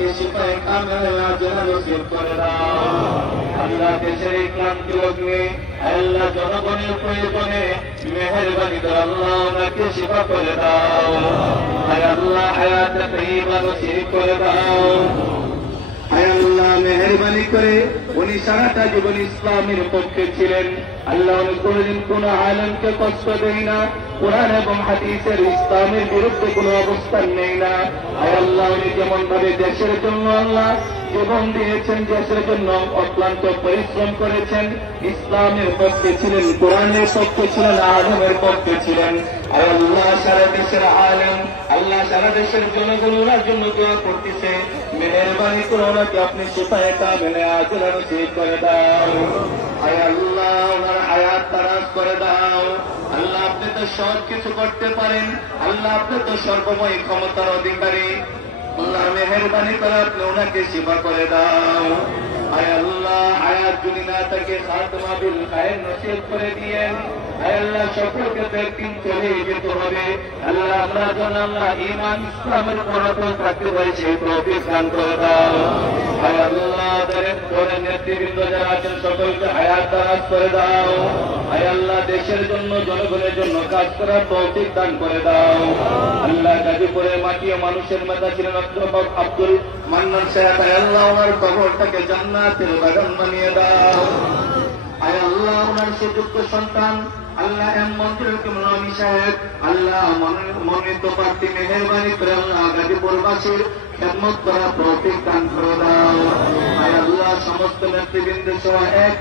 ওনাকে শিফায়ে কামিলা আজলা নসিব করে দাও। আল্লাহ দেশের এই ক্লান্তি লগ্নে আল্লাহ জনগণের প্রয়োজনে মেহেরবানি করে আল্লাহ ওনাকে শিফা করে দাও। আয় আল্লাহ হায়াতে তাইয়্যিবা নসিব করে দাও। আয় আল্লাহ মেহেরবানি করে উনি সারাটা জীবন ইসলামের পক্ষে ছিলেন। আল্লাহ উনি কোনদিন কোন আলেমকে কষ্ট দেয় না, কোরআন এবং হাদিসের ইসলামের বিরুদ্ধে কোনো অবস্থান নেই না। আয় আল্লাহ উনি যেমন ভাবে দেশের জন্য আল্লাহ জীবন দিয়েছেন, দেশের জন্য অক্লান্ত পরিশ্রম করেছেন, ইসলামের পক্ষে ছিলেন, কোরআনের পক্ষে ছিলেন, আলেমের পক্ষে ছিলেন। আর আল্লাহ সারা দেশের আলেম, আল্লাহ সারা দেশের জনগণ ওনার জন্য দোয়া করতেছে। মেহেরবানি করে ওনাকে আপনি শিফায়ে কামিলা আজলা নসিব করে দাও। আয় আল্লাহ ওনার হায়াত দারাজ করে দাও। আল্লাহ আপনি তো সব কিছু করতে পারেন, আল্লাহ আপনি তো সর্বময় ক্ষমতার অধিকারী। আল্লাহ মেহেরবানি করে আপনি ওনাকে শিফা করে দাও। আয় আল্লাহ হায়াত যদি না থাকে খাতমা বিল খায়ের নসিব করে দিয়েন। আয় আল্লাহ সকলকে তো একদিন চলে যেতে হবে। আল্লাহ আমরা যেন আল্লাহ ঈমান ইসলামের উপর অটল থাকতে পারি সেই তৌফিক দান করে দাও। আয় আল্লাহ দলের নেতৃবৃন্দ যারা আছেন সকলকে হায়াত দারাজ করে দাও। আয় আল্লাহ দেশের জন্য জনগণের জন্য কাজ করার তৌফিক দান করে দাও। আল্লাহ গাজীপুরের মাটি ও মানুষের মাতা ছিলেন অধ্যাপক আব্দুল মান্নান সাহেব। আয় আল্লাহ ওনার কবরটাকে জান্নাতের বাগান বানিয়ে দাও। আয় আল্লাহ ওনার সে যোগ্য সন্তান আল্লাহ এম মন্ত্রীর কিমলানি সাহেব, আল্লাহ মনোনীত প্রার্থী মেহেরবানি করে আল্লাহ গাজীপুরবাসীর খেদমত করার তৌফিক দান করে দাও। আয় আল্লাহ সমস্ত নেতৃবৃন্দের সহ এক